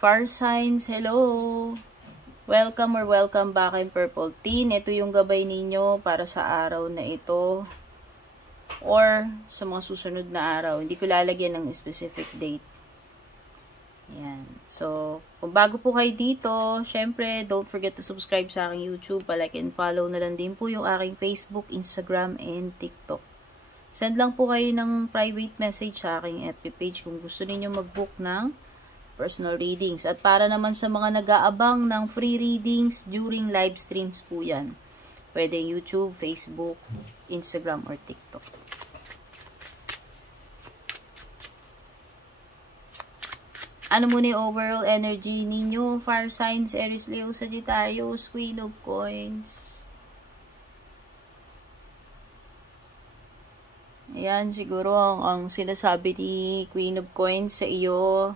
Fire signs, hello! Welcome or welcome back in Purple Teen. Ito yung gabay ninyo para sa araw na ito or sa mga susunod na araw. Hindi ko lalagyan ng specific date. Ayan. So, kung bago po kayo dito, syempre, don't forget to subscribe sa aking YouTube. Like and follow na lang din po yung aking Facebook, Instagram, and TikTok. Send lang po kayo ng private message sa aking FB page kung gusto niyo mag-book ng personal readings. At para naman sa mga nag-aabang ng free readings during live streams po yan. Pwede YouTube, Facebook, Instagram, or TikTok. Ano muna yung overall energy ninyo? Fire signs, Aries, Leo, Sagittarius, Queen of Coins. Ayan, siguro ang sinasabi ni Queen of Coins sa iyo,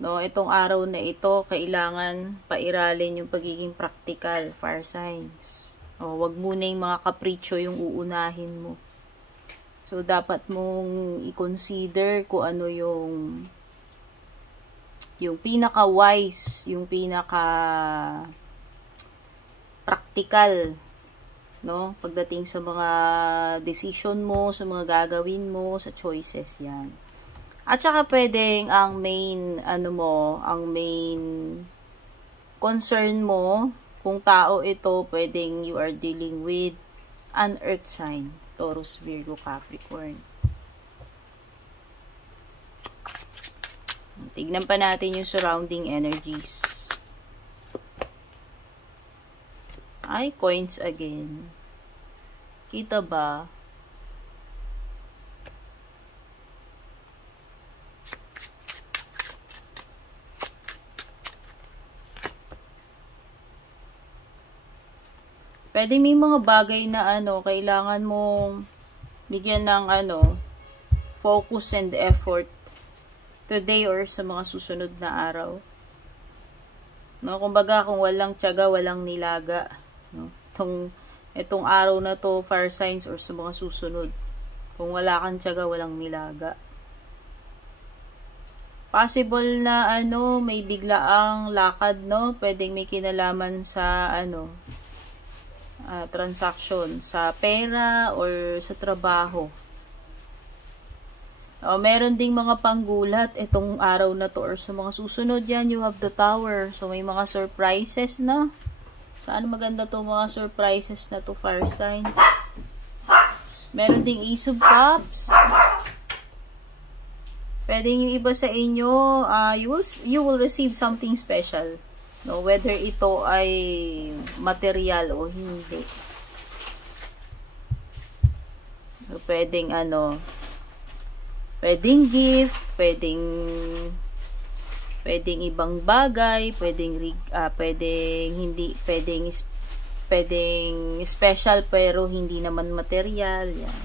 no, itong araw na ito, kailangan pairalin yung pagiging practical, fire signs. O, wag muna yung mga kapritsyo yung uunahin mo. So, dapat mong i-consider kung ano yung pinaka-wise, yung pinaka-practical, no? Pagdating sa mga decision mo, sa mga gagawin mo, sa choices yan. At saka pwedeng ang main concern mo, kung tao ito, pwedeng you are dealing with an earth sign, Taurus, Virgo, Capricorn. Tignan pa natin yung surrounding energies. Ay, coins again. Kita ba? Pwede may mga bagay na kailangan mong bigyan ng focus and effort today or sa mga susunod na araw. No, kumbaga kung walang tiyaga, walang nilaga, no? Itong araw na to, fire signs or sa mga susunod. Kung wala kang tiyaga, walang nilaga. Possible na may biglaang lakad, no? Pwedeng may kinalaman sa transaction, sa pera or sa trabaho. Meron ding mga panggulat itong araw na to or sa mga susunod yan, you have the Tower. So, may mga surprises na. Saan maganda to mga surprises na to, fire signs? Meron ding Ace of Cups. Pwede yung iba sa inyo, you will receive something special. No, whether ito ay material o hindi. So, pwedeng pwedeng gift, pwedeng ibang bagay, pwedeng special pero hindi naman material, yan.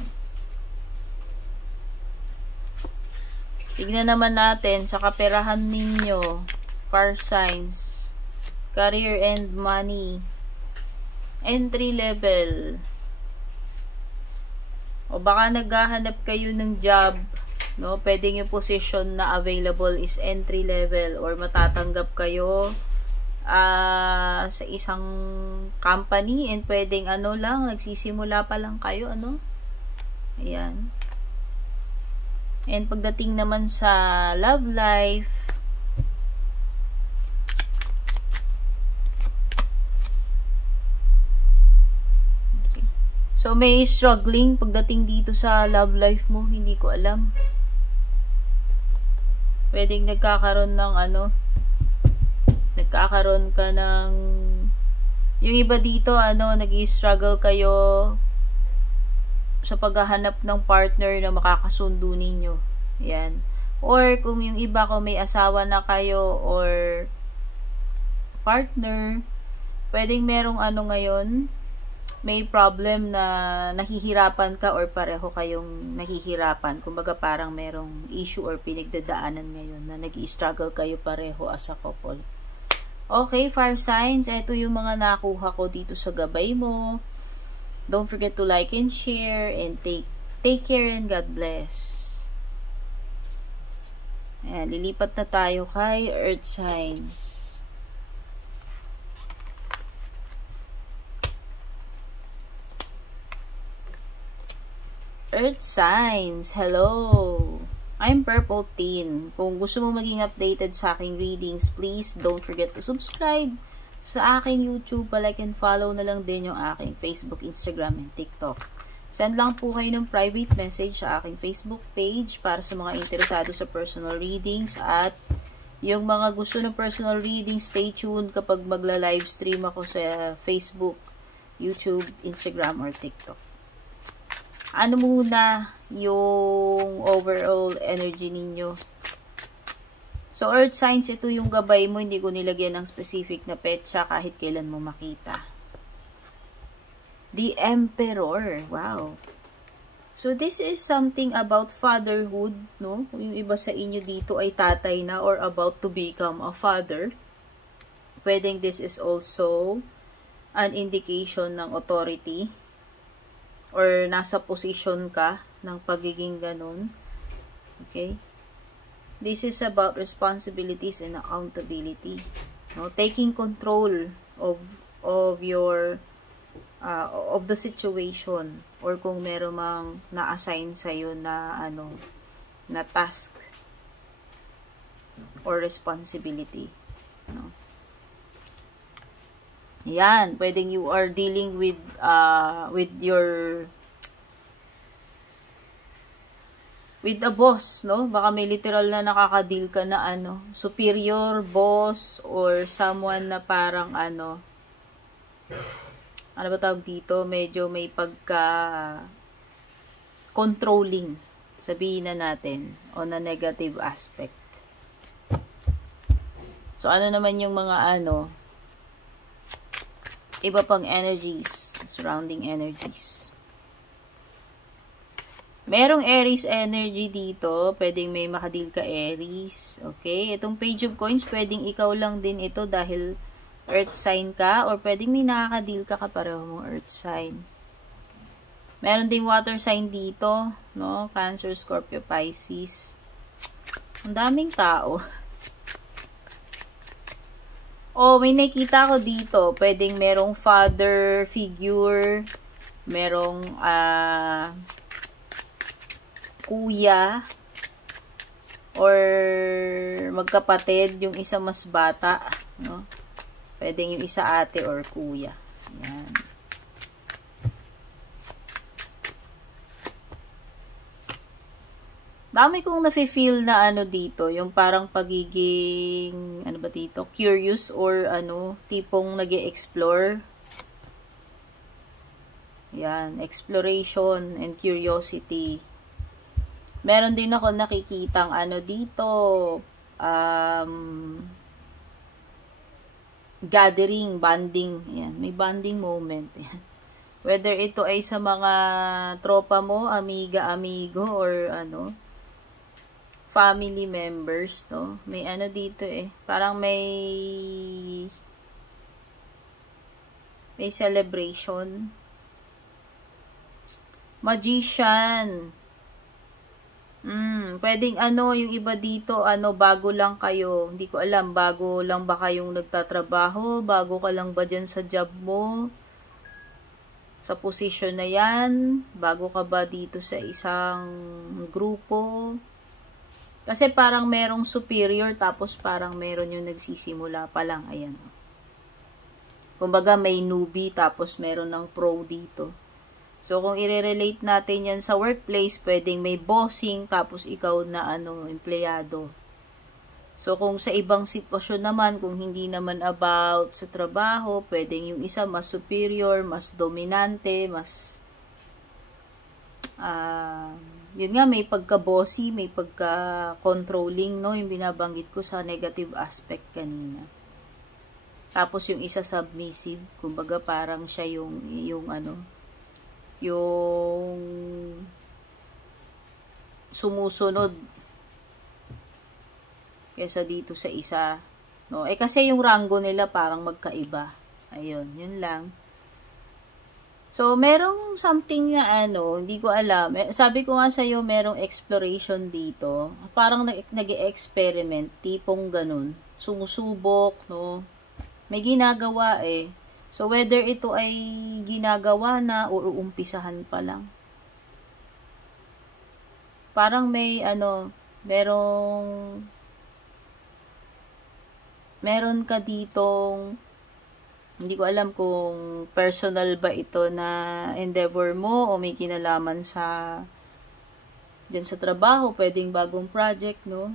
Tignan naman natin sa kaperahan ninyo, fire signs, career and money, entry level. O baka naghahanap kayo ng job, no? Pwedeng yung position na available is entry level or matatanggap kayo sa isang company and pwedeng nagsisimula pa lang kayo, Ayan. And pagdating naman sa love life, so may struggling pagdating dito sa love life mo, hindi ko alam. Pwedeng nagkakaroon ka ng yung iba dito nag-i-struggle kayo sa paghahanap ng partner na makakasundo ninyo. Yan. Or kung yung iba ko may asawa na kayo or partner, pwedeng merong ngayon, may problem na nahihirapan ka or pareho kayong nahihirapan. Kumbaga parang merong issue or pinagdadaanan ngayon na nag-i-struggle kayo pareho as a couple. Okay, fire signs, ito yung mga nakuha ko dito sa gabay mo. Don't forget to like and share and take care and God bless. Ayan, lilipat na tayo kay Earth Signs. Earth Signs, hello! I'm Purple Teen. Kung gusto mo maging updated sa aking readings, please don't forget to subscribe sa aking YouTube. Like and follow na lang din yung aking Facebook, Instagram, and TikTok. Send lang po kayo ng private message sa aking Facebook page para sa mga interesado sa personal readings, at yung mga gusto ng personal readings, stay tuned kapag magla-live stream ako sa Facebook, YouTube, Instagram, or TikTok. Ano muna yung overall energy ninyo? So, Earth Signs, ito yung gabay mo. Hindi ko nilagyan ng specific na petsa kahit kailan mo makita. The Emperor. Wow. So, this is something about fatherhood, no? Kung yung iba sa inyo dito ay tatay na or about to become a father. Pwedeng this is also an indication ng authority or nasa position ka ng pagiging ganun. Okay? This is about responsibilities and accountability. No? Taking control of your of the situation, or kung meron mang na-assign sa'yo na na task or responsibility. No? Yan, pwedeng you are dealing with a boss, no? Baka may literal na nakaka-deal ka na superior, boss, or someone na parang ano ba tawag dito? Medyo may controlling, sabihin na natin, on a negative aspect. So, ano naman yung mga iba pang energies, surrounding energies. Merong Aries energy dito. Pwedeng may makadil ka Aries. Okay? Itong Page of Coins, pwedeng ikaw lang din ito dahil Earth sign ka, or pwedeng may nakakadil ka kapareho mong Earth sign. Meron ding water sign dito, no? Cancer, Scorpio, Pisces. Ang daming tao. Oh, may nakita ko dito. Pwedeng merong father figure, merong kuya, or magkapatid, yung isa mas bata, no? Pwedeng yung isa ate or kuya. Yan. Dami kong nafe-feel na dito, yung parang pagiging, ba dito, curious, or tipong nag-e-explore. Yan, exploration and curiosity. Meron din ako nakikitang dito, gathering, bonding. Yan, may bonding moment. Yan. Whether ito ay sa mga tropa mo, amiga, amigo, or family members, no? May dito parang may celebration. Magician. Pwedeng yung iba dito, bago lang kayo. Hindi ko alam, bago lang ba kayong nagtatrabaho? Bago ka lang ba dyan sa job mo? Sa position na yan? Bago ka ba dito sa isang grupo? Kasi parang merong superior, tapos parang meron yung nagsisimula pa lang. Ayan. Kumbaga may newbie, tapos meron ng pro dito. So, kung i-relate natin yan sa workplace, pwedeng may bossing, tapos ikaw na empleyado. So, kung sa ibang sitwasyon naman, kung hindi naman about sa trabaho, pwedeng yung isa mas superior, mas dominante, mas yun nga, may pagka-bossy, may pagka-controlling, no? Yung binabanggit ko sa negative aspect kanina. Tapos yung isa submissive, kumbaga parang siya yung sumusunod kaysa dito sa isa, no? Kasi yung rango nila parang magkaiba. Ayun, yun lang. So, merong something na ano, hindi ko alam. Sabi ko nga sa'yo, merong exploration dito. Parang nag-experiment, tipong ganun. Sumusubok, no? May ginagawa eh. So, whether ito ay ginagawa na o uumpisahan pa lang. Parang may ano, meron ka ditong, hindi ko alam kung personal ba ito na endeavor mo o may kinalaman sa dyan sa trabaho, pwedeng bagong project, no?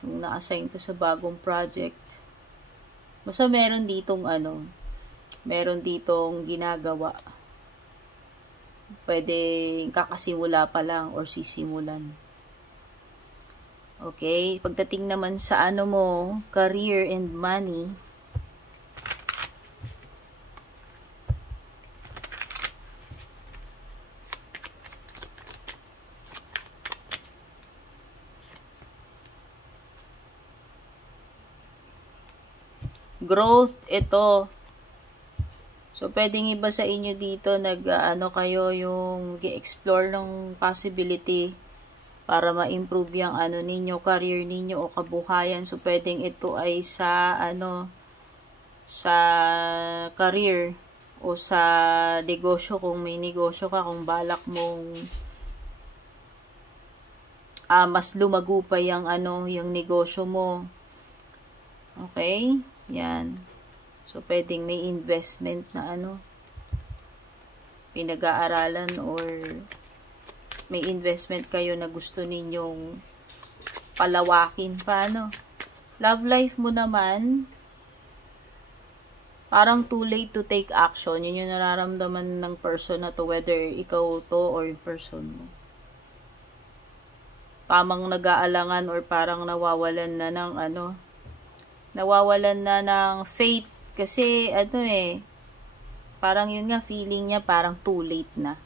Kung na-assign ka sa bagong project. Basta meron ditong ano, meron ditong ginagawa. Pwede kakasimula pa lang or sisimulan. Okay? Pagdating naman sa ano mo, career and money, growth ito. So, pwedeng iba sa inyo dito, ano kayo, yung i-explore ng possibility para ma-improve yung ano ninyo, career ninyo o kabuhayan. So, pwedeng ito ay sa, ano, sa career o sa negosyo, kung may negosyo ka, kung balak mong mas lumago pa yung, ano, yung negosyo mo. Okay? Yan. So, pwedeng may investment na ano, pinag-aaralan or may investment kayo na gusto ninyong palawakin pa, no? Love life mo naman, parang too late to take action. Yun yung nararamdaman ng person na to, whether ikaw to or yung person mo. Tamang nag-aalangan or parang nawawalan na ng ano, nawawalan na ng faith. Kasi, ano eh, parang yun nga, feeling niya parang too late na.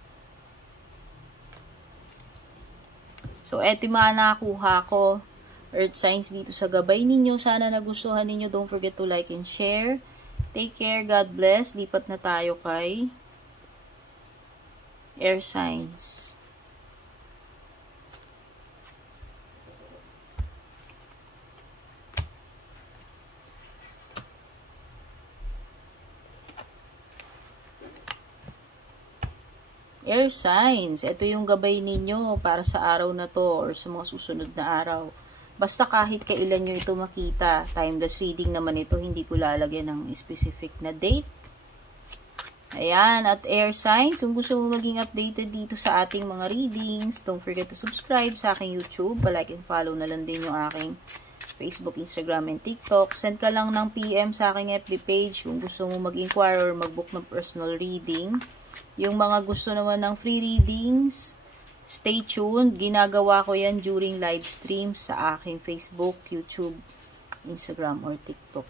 So, eto yung mga nakuha ko, earth signs dito sa gabay ninyo. Sana nagustuhan ninyo. Don't forget to like and share. Take care. God bless. Lipat na tayo kay air signs. Air signs, ito yung gabay ninyo para sa araw na to or sa mga susunod na araw. Basta kahit kailan nyo ito makita, timeless reading naman ito, hindi ko lalagyan ng specific na date. Ayan, at air signs, kung gusto mo maging updated dito sa ating mga readings, don't forget to subscribe sa aking YouTube, like and follow na lang din yung aking Facebook, Instagram, and TikTok. Send ka lang ng PM sa aking FB page kung gusto mo mag-inquire or mag-book ng personal reading. Yung mga gusto naman ng free readings, stay tuned. Ginagawa ko yan during live streams sa aking Facebook, YouTube, Instagram, or TikTok.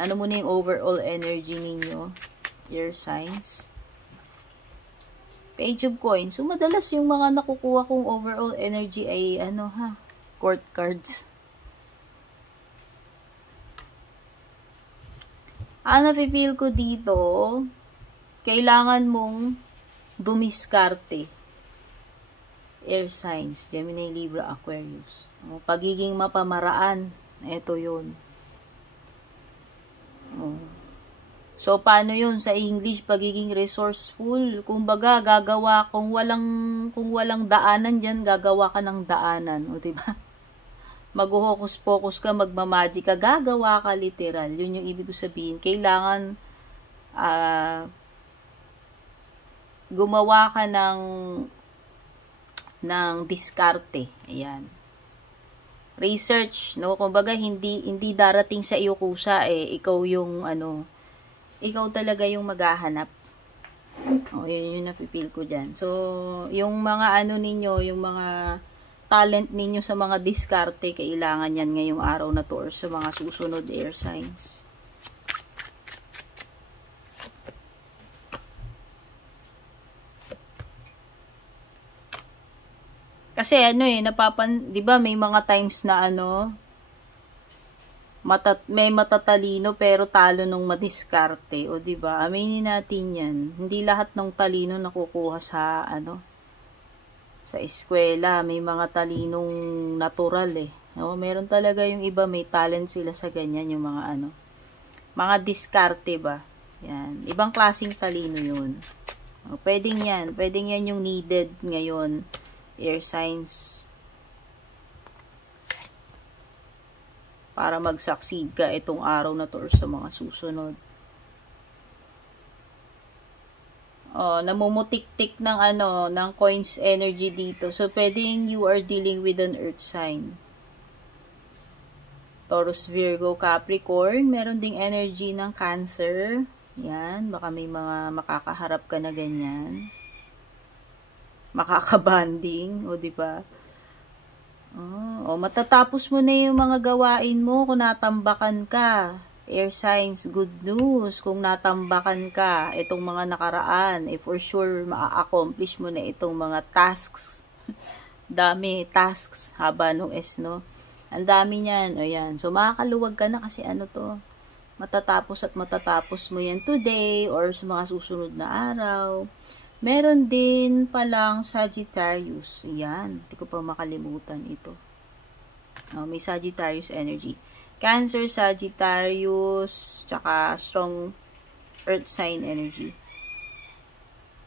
Ano muna yung overall energy ninyo? Your signs. Page of Coins. So, madalas yung mga nakukuha kong overall energy ay, ano ha, court cards. Napipil ko dito, kailangan mong dumiskarte. Air signs, Gemini, Libra, Aquarius. Pagiging mapamaraan, ito yun. So, paano yun? Sa English, pagiging resourceful. Kumbaga, gagawa, kung walang daanan dyan, gagawa ka ng daanan. O, diba? Mag-hokus-pokus ka, magmamagic ka, gagawa ka literal. Yun yung ibig ko sabihin. Kailangan, gumawa ka ng diskarte. Ayan. Research, no? Kumbaga, hindi darating sa iyo kusa, ikaw yung, ikaw talaga yung maghahanap. Yun yung napipil ko dyan. So, yung mga ninyo, yung mga talent ninyo sa mga diskarte, kailangan yan ngayong araw na to or sa mga susunod air signs. Kasi 'di ba may mga times na may matatalino pero talo nung madiskarte. O diba? Aminin natin yan. Hindi lahat ng talino nakukuha sa sa eskwela. May mga talinong natural eh. O, meron talaga yung iba may talent sila sa ganyan. Yung mga mga diskarte ba? Yan. Ibang klaseng talino yun. O, pwedeng yan. Pwedeng yan yung needed ngayon. Air signs. Para mag-succeed ka itong araw na to or sa mga susunod. Oh, namumutik-tik ng ng coins energy dito. So, pwedeng you are dealing with an earth sign. Taurus, Virgo, Capricorn. Meron ding energy ng Cancer. Yan, baka may mga makakaharap ka na ganyan. Makakabanding, o diba? Matatapos mo na yung mga gawain mo kung natambakan ka. Air signs, good news. Kung natambakan ka, itong mga nakaraan, for sure, maa-accomplish mo na itong mga tasks. Dami, tasks, haba nung S, no? Ang dami niyan. O yan. So, makakaluwag ka na kasi matatapos at matatapos mo yan today or sa mga susunod na araw. Meron din palang Sagittarius. Ayan. Hindi ko pa makalimutan ito. May Sagittarius energy. Cancer, Sagittarius, tsaka strong earth sign energy.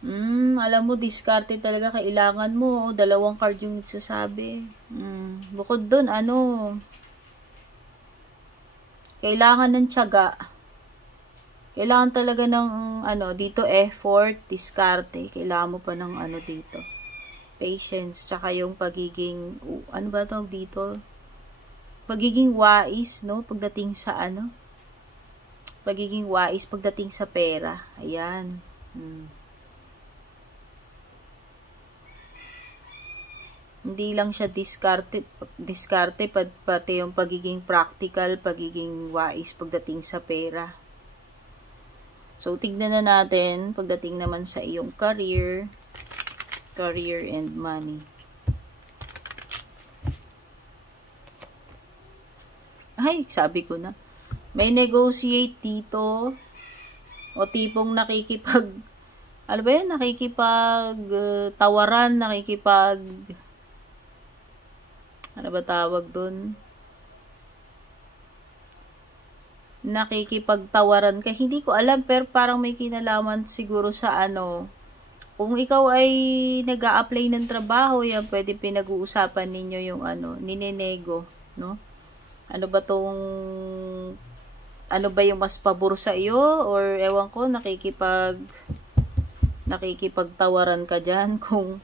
Alam mo, diskarte talaga kailangan mo. Dalawang card yung nagsasabi. Bukod dun, kailangan ng tiyaga. Kailangan talaga ng, dito effort, diskarte. Kailangan mo pa ng dito. Patience, tsaka yung pagiging, ano ba tawag dito? Pagiging wais, no? Pagdating sa pagiging wais pagdating sa pera. Ayan. Hindi lang siya diskarte pati yung pagiging practical, pagiging wais pagdating sa pera. So, tignan na natin pagdating naman sa iyong career and money. Ay, sabi ko na. May negotiate dito. O tipong ano ba yan? Tawaran, ano ba tawag dun? Nakikipagtawaran ka. Hindi ko alam, pero parang may kinalaman siguro sa kung ikaw ay nag-a-apply ng trabaho, yan, pwede pinag-uusapan ninyo yung ninenego, no? Ano ba yung mas pabor sa iyo? Or ewan ko, nakikipagtawaran ka dyan. Kung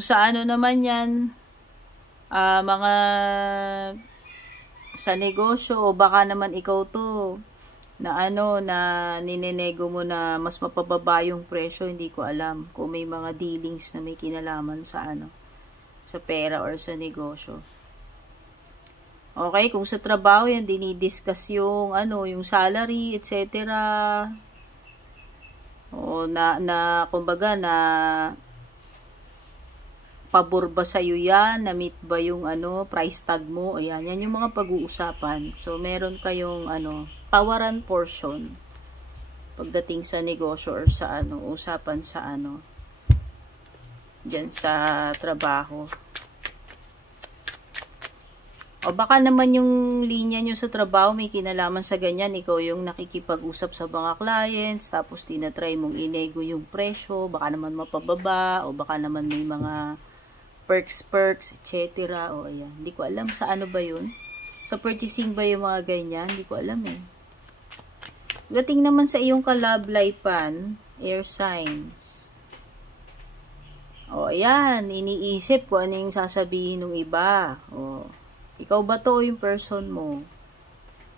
sa naman yan, mga sa negosyo, o baka naman ikaw to, na ninenego mo na mas mapababa yung presyo, hindi ko alam. Kung may mga dealings na may kinalaman sa sa pera or sa negosyo. Okay, kung sa trabaho yan, dinidiscuss yung yung salary, etc. O kumbaga pabor ba sa'yo yan? Na-meet ba yung price tag mo? Ayan, yan yung mga pag-uusapan. So, meron kayong tawaran portion pagdating sa negosyo or sa usapan sa dyan sa trabaho. O baka naman yung linya nyo sa trabaho may kinalaman sa ganyan, ikaw yung nakikipag-usap sa mga clients, tapos tinatry mong inego yung presyo, baka naman mapababa, o baka naman may mga perks, etc. O ayan, hindi ko alam sa ba yun. Sa purchasing ba yung mga ganyan, hindi ko alam eh. Dating naman sa iyong ka-love life-an, air signs. O ayan, iniisip ko ano yung sasabihin ng iba. O ikaw ba to o yung person mo?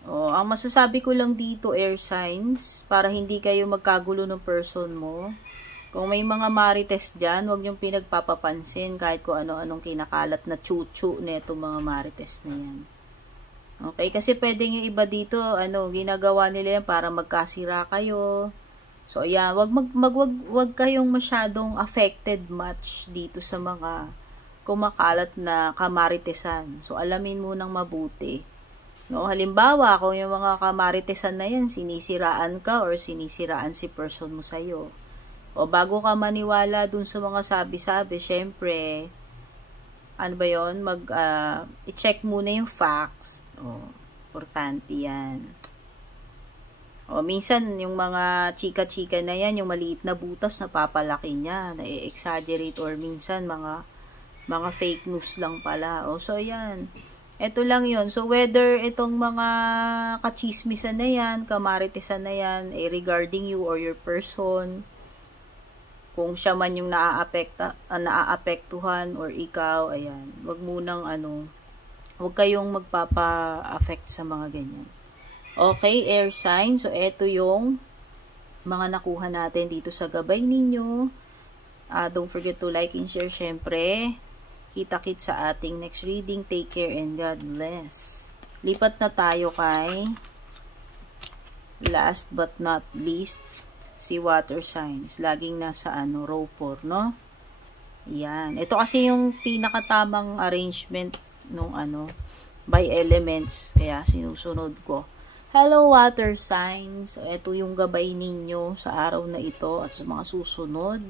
Ang masasabi ko lang dito, air signs, para hindi kayo magkagulo ng person mo. Kung may mga marites dyan, huwag niyong pinagpapapansin kahit kung ano-anong kinakalat na chuchu na itong mga marites na yan. Okay? Kasi pwedeng yung iba dito, ginagawa nila yan para magkasira kayo. So, ayan, wag kayong masyadong affected much dito sa mga kumakalat na kamaritesan. So, alamin mo nang mabuti. No, halimbawa, kung yung mga kamaritesan na yan, sinisiraan ka or sinisiraan si person mo sa'yo. O bago ka maniwala dun sa mga sabi-sabi, syempre, ano ba yun? I-check muna yung facts. O, importante yan. O, minsan, yung mga chika-chika na yan, yung maliit na butas, napapalaki niya, na-exaggerate, or minsan, mga fake news lang pala. O, so, yan. Ito lang yon. So, whether itong mga kachismisan na yan, kamaritisan na yan, regarding you or your person, kung siya man yung naaapektuhan or ikaw, ayan, wag munang wag kayong magpapa-affect sa mga ganyan. Okay, air sign. So, ito yung mga nakuha natin dito sa gabay ninyo. Don't forget to like and share, syempre. Kita-kit sa ating next reading. Take care and God bless. Lipat na tayo kay last but not least, si water signs. Laging nasa row 4, no? Yan. Ito kasi yung pinakatamang arrangement nung by elements. Kaya sinusunod ko. Hello, water signs. So, ito yung gabay ninyo sa araw na ito at sa mga susunod.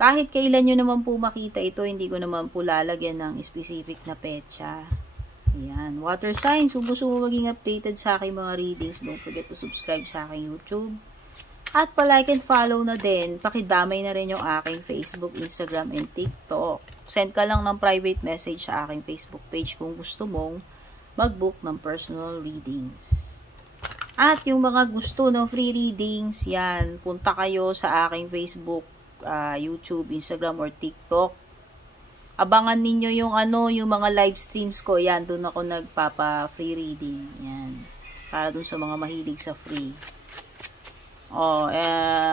Kahit kailan nyo naman po makita ito, hindi ko naman po lalagyan ng specific na petsa. Ayan. Water signs, kung gusto mo maging updated sa aking mga readings, don't forget to subscribe sa aking YouTube. At pa-like and follow na din. Pakidamay na rin yung aking Facebook, Instagram, and TikTok. Send ka lang ng private message sa aking Facebook page kung gusto mong mag-book ng personal readings. At yung mga gusto ng free readings, yan, punta kayo sa aking Facebook, YouTube, Instagram, or TikTok. Abangan ninyo yung yung mga live streams ko. Yan, doon ako nagpapa-free reading. Yan. Para doon sa mga mahilig sa free.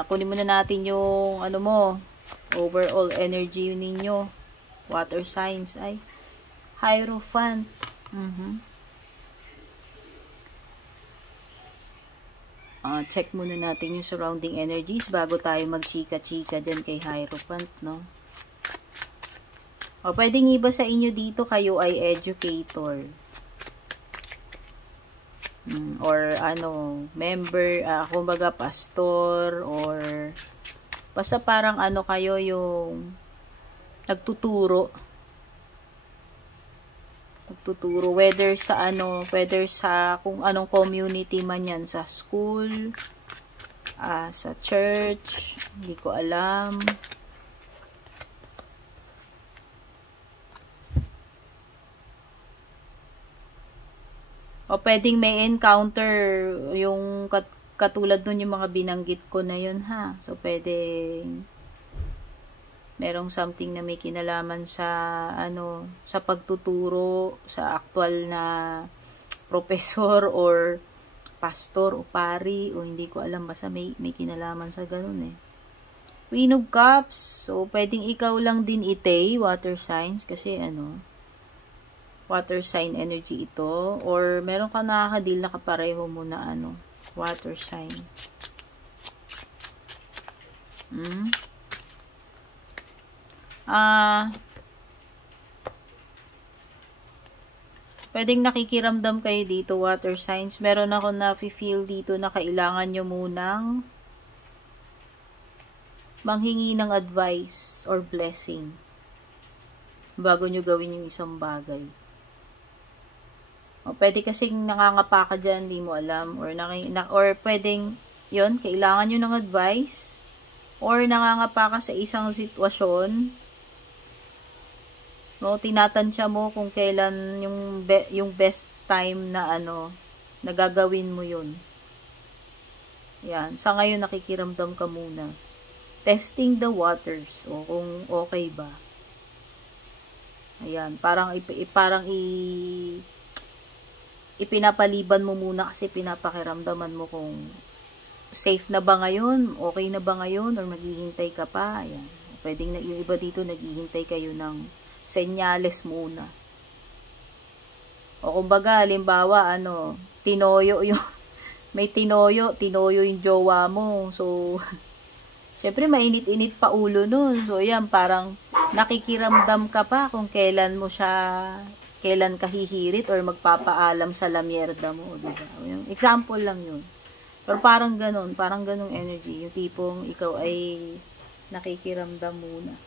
Kunin muna natin yung overall energy ninyo. Water signs ay Hierophant. Check muna natin yung surrounding energies bago tayo magchika-chika dyan kay Hierophant, no? Pwedeng iba sa inyo dito, kayo ay educator. Or member, kumbaga pastor, or basta parang kayo yung nagtuturo, whether sa kung anong community man yan, sa school, sa church, hindi ko alam. O pwedeng may encounter yung katulad nun yung mga binanggit ko na yun, ha. So pwedeng merong something na may kinalaman sa sa pagtuturo sa aktual na professor or pastor o pari, o hindi ko alam, basta may kinalaman sa ganun Queen of Cups. So pwedeng ikaw lang din water signs, kasi water sign energy ito, or meron ka nakakadil na kapareho mo na water sign. Pwedeng nakikiramdam kayo dito, water signs. Meron ako na-feel dito na kailangan nyo munang manghingi ng advice or blessing bago nyo gawin yung isang bagay. Pwede kasing nakangapa ka dyan, di mo alam, or pwedeng kailangan nyo ng advice, or nangangapa ka sa isang sitwasyon, tinatansya mo kung kailan yung best time na na gagawin mo yun. Yan, sa ngayon nakikiramdam ka muna. Testing the waters, o kung okay ba. Ayan, parang ipinapaliban mo muna, kasi pinapakiramdaman mo kung safe na ba ngayon, okay na ba ngayon, or maghihintay ka pa. Ayan. Pwedeng yung iba dito naghihintay kayo ng senyales muna. O kumbaga, halimbawa, tinoyo yung may tinoyo yung jowa mo. So, syempre mainit-init pa ulo nun. So, yan, parang nakikiramdam ka pa kung kailan kailan ka hihirit or magpapaalam sa lamierda mo, diba? Yung example lang yun. Pero parang ganong energy. Yung tipong ikaw ay nakikiramdam muna.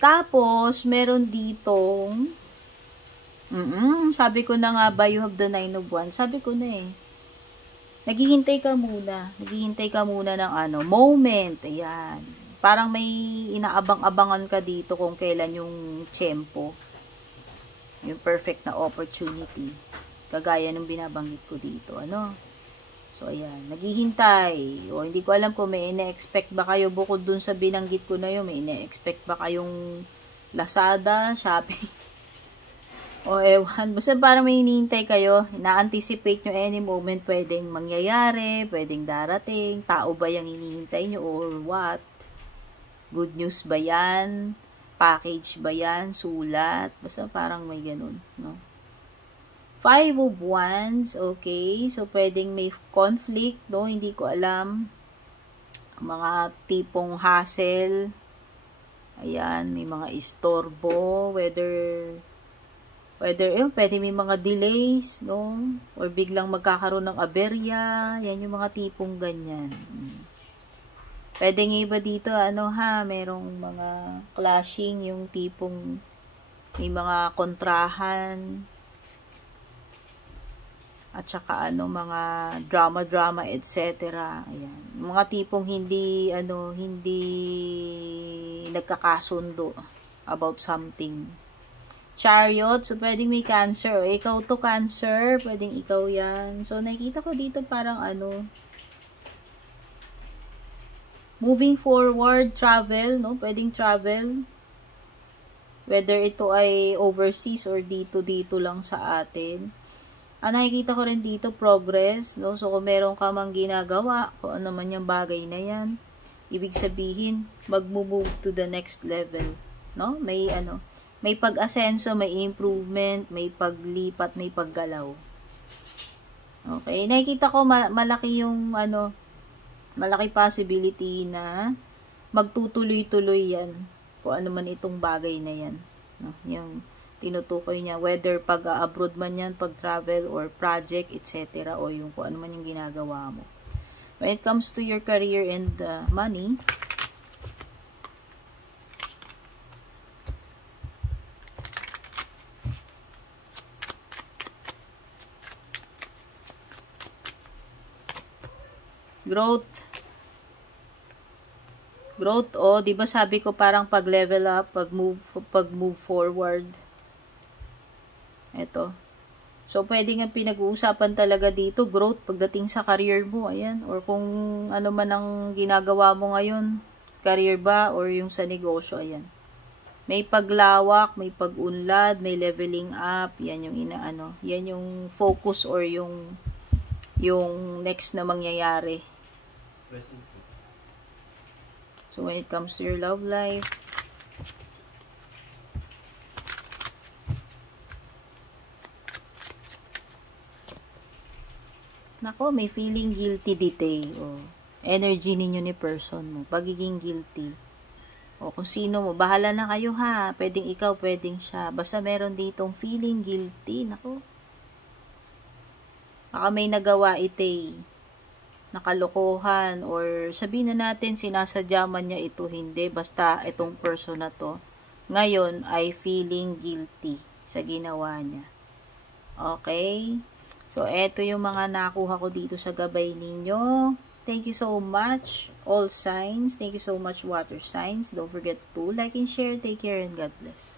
Tapos, meron ditong, sabi ko na nga ba, you have the 9 of Wands. Sabi ko na eh. Naghihintay ka muna. Naghihintay ka muna ng moment. Ayan. Parang may inaabang-abangan ka dito kung kailan yung tiyempo. Yung perfect na opportunity. Kagaya ng binabanggit ko dito. So, ayan. Naghihintay. O, hindi ko alam kung may ina-expect ba kayo bukod dun sa binanggit ko na yun. May ina-expect ba kayong Lazada, Shopee? O ewan, basta parang may hinihintay kayo, na-anticipate nyo any moment pwedeng mangyayari, pwedeng darating, tao ba yung hinihintay nyo or what? Good news ba yan? Package ba yan? Sulat? Basta parang may ganun, no? 5 of Wands, okay, so pwedeng may conflict, no? Hindi ko alam. Mga tipong hassle, ayan, may mga istorbo, whether pwede may mga delays, no? Or biglang magkakaroon ng aberya. Yan yung mga tipong ganyan. Pwede nga iba dito, merong mga clashing, yung tipong may mga kontrahan. At saka, mga drama, etc. Ayan. Mga tipong hindi nagkakasundo about something. Chariot, so pwedeng may Cancer, o ikaw to Cancer, pwedeng ikaw yan. So, nakikita ko dito parang moving forward, travel, no? Pwedeng travel. Whether ito ay overseas or dito lang sa atin. Nakikita ko rin dito, progress, no? So, kung meron ka mang ginagawa, kung ano man yung bagay na yan, ibig sabihin, mag-move to the next level, no? May pag-asenso, may improvement, may paglipat, may paggalaw. Okay, nakikita ko malaki yung malaki possibility na magtutuloy-tuloy yan. Kung ano man itong bagay na yan. No? Yung tinutukoy niya, whether pag-abroad man yan, pag-travel, or project, etc. O yung kung ano man yung ginagawa mo. When it comes to your career and money, growth, di ba sabi ko parang pag-level up, pag-move forward. Ito. So, pwede nga pinag-uusapan talaga dito, growth pagdating sa career mo, ayan. Or kung ano man ang ginagawa mo ngayon, career ba, or yung sa negosyo, ayan. May paglawak, may pag-unlad, may leveling up, yan yung yan yung focus or yung next na mangyayari. So, when it comes to your love life, nako, may feeling guilty dito. Energy ninyo ni person mo. Pagiging guilty. Kung sino mo, bahala na kayo ha. Pwedeng ikaw, pwedeng siya. Basta meron ditong feeling guilty. Nako. Baka may nagawa nakalokohan, or sabihin na natin sinasadya man niya ito, hindi, basta itong person na to ngayon ay feeling guilty sa ginawa niya. Okay, so eto yung mga nakuha ko dito sa gabay ninyo. Thank you so much all signs, thank you so much water signs. Don't forget to like and share. Take care and God bless.